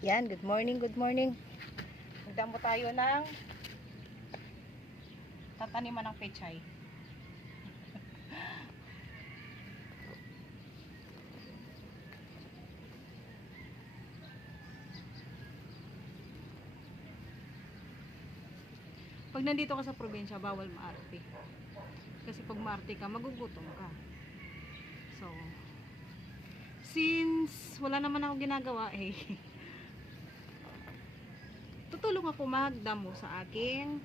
Yan, good morning, good morning. Magdamo tayo ng tataniman ng pechay. Pag nandito ka sa probinsya, bawal maarte. Kasi pag maarte ka, magugutom ka. So, since wala naman ako ginagawa tutulong ako magdamo sa aking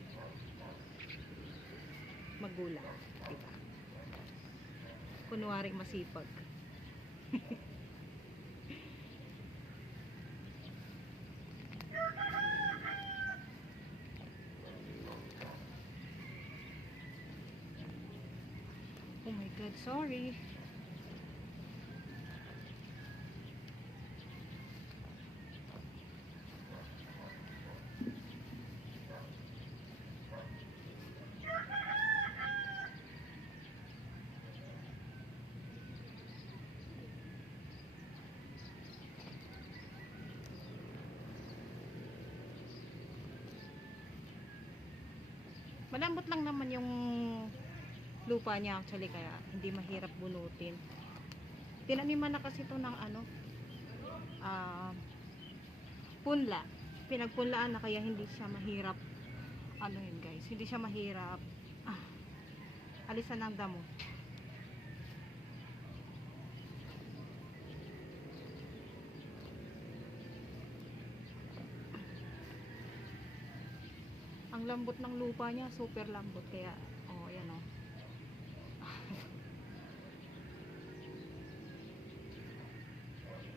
magulang, diba? Kunwaring masipag. Oh my God, sorry. Malambot lang naman yung lupa niya actually, kaya hindi mahirap bunutin. Tinaniman na kasi ito ng punla. Pinagpunlaan na kaya hindi siya mahirap yun guys, hindi siya mahirap alisan ng damo. Ang lambot ng lupa niya, super lambot, kaya ayan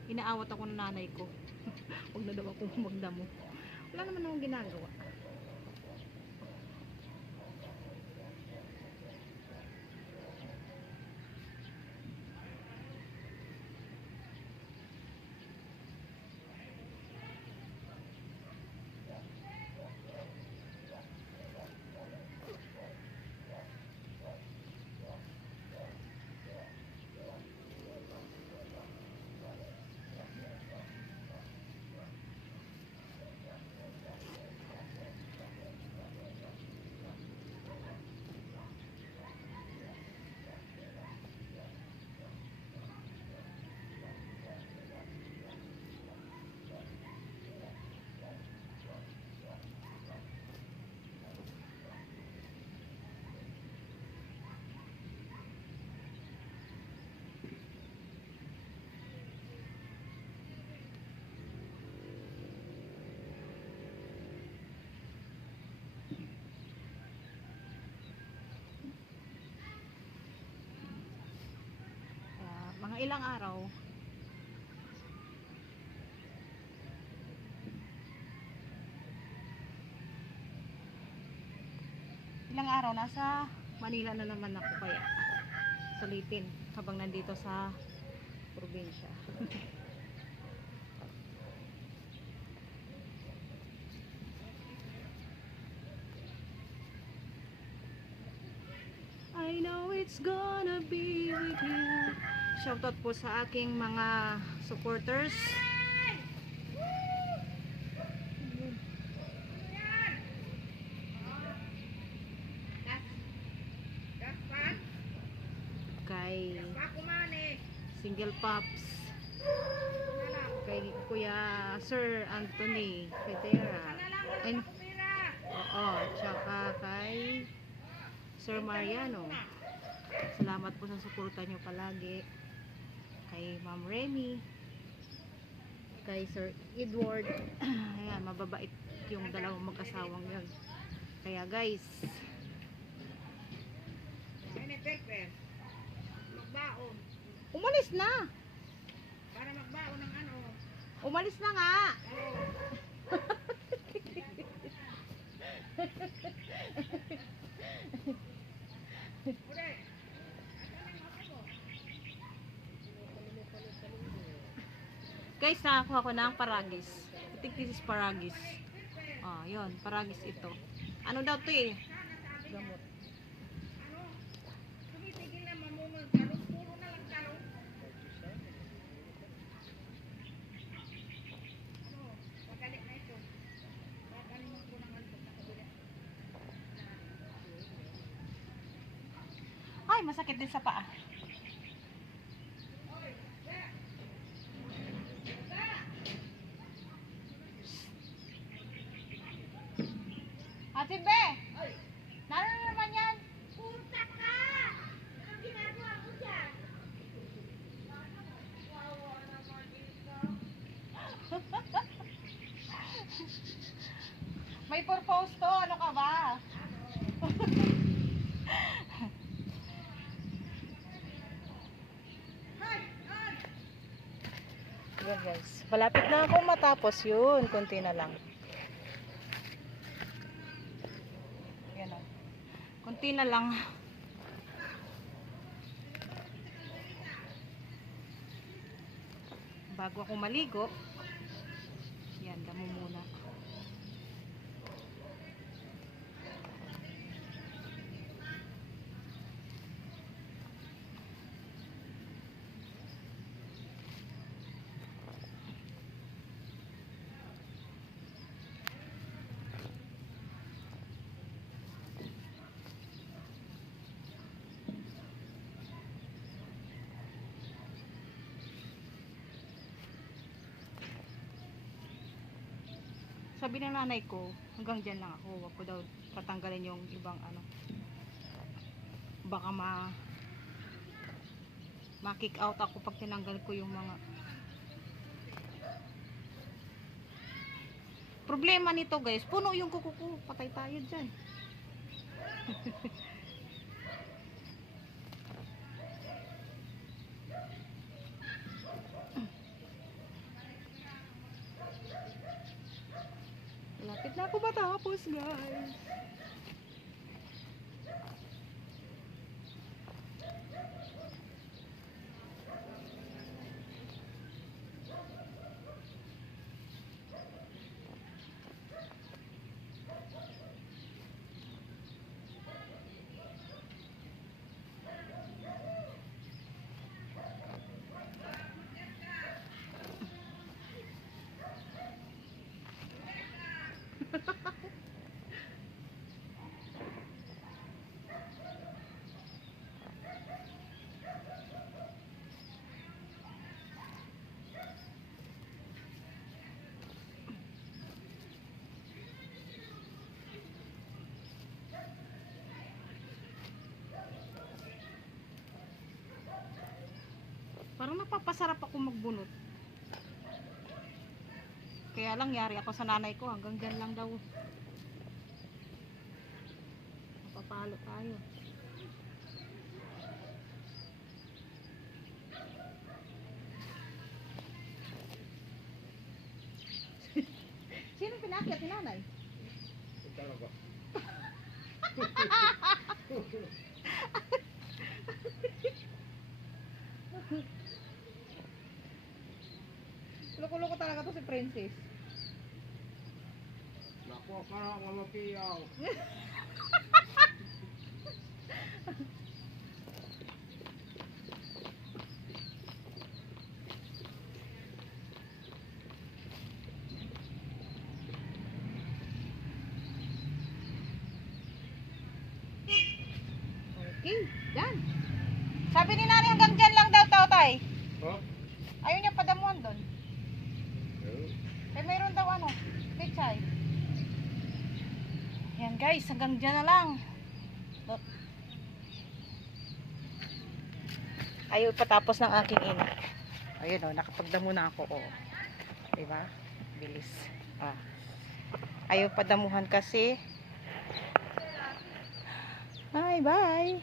inaawat ako ng nanay ko. Huwag na daw akong magdamo. Wala naman akong ginagawa. Mga ilang araw nasa Manila na naman ako, kaya sulitin habang nandito sa probinsya. I know it's gonna be with you. Shoutout po sa aking mga supporters. Kay Single Pops, kay Kuya Sir Anthony Federa, tsaka kay Sir Mariano. Salamat po sa suporta nyo palagi. Kay Ma'am Remy, kay Sir Edward. Ayan, mababait yung dalawang mag-asawang yun. Kaya guys, magbaon. Umalis na. Para magbaon ng umalis na nga. Guys, nakakuha ko ng paragis. I think this is paragis. Yun, paragis ito. Ano daw to eh? Gamot. Tumitigil na mamumul talong, puro na lang talong. masakit din sa paa. Ate Be! Naroon naman yan? Punta ka! Anong ginagawa mo dyan? Wawa naman ikaw. May purpose to, ano ka ba? Yan guys, malapit na ako matapos yun, konti na lang. Yan o, konti na lang. Bago ako maligo, yan, damo muna. Sabi ng nanay ko, hanggang dyan lang ako. Huwag ko daw patanggalin yung ibang ano. Baka ma-kick out ako pag tinanggal ko yung mga. Problema nito guys, puno yung kuko ko. Patay tayo dyan. Lapit na ako matapos guys. Parang napapasarap ako magbunot. Kaya lang yari ako sa nanay ko, hanggang dyan lang daw. Napapalo tayo. Sino pinakyat ni nanay? Loko-loko talaga to si Princess. Nako, parang malapiyaw. Okay, done. Sabi ni nanay hanggang dyan lang daw, Tatay. Huh? Ayaw niya padamuhan doon. Eh, mayroon daw ano, pichay. Yan guys, hanggang dyan na lang. Look. Ayaw patapos ng aking ina. Ayun o, nakapagdamo na ako. Oh. Diba? Bilis. Ah. Ayaw padamuhan kasi. Bye bye.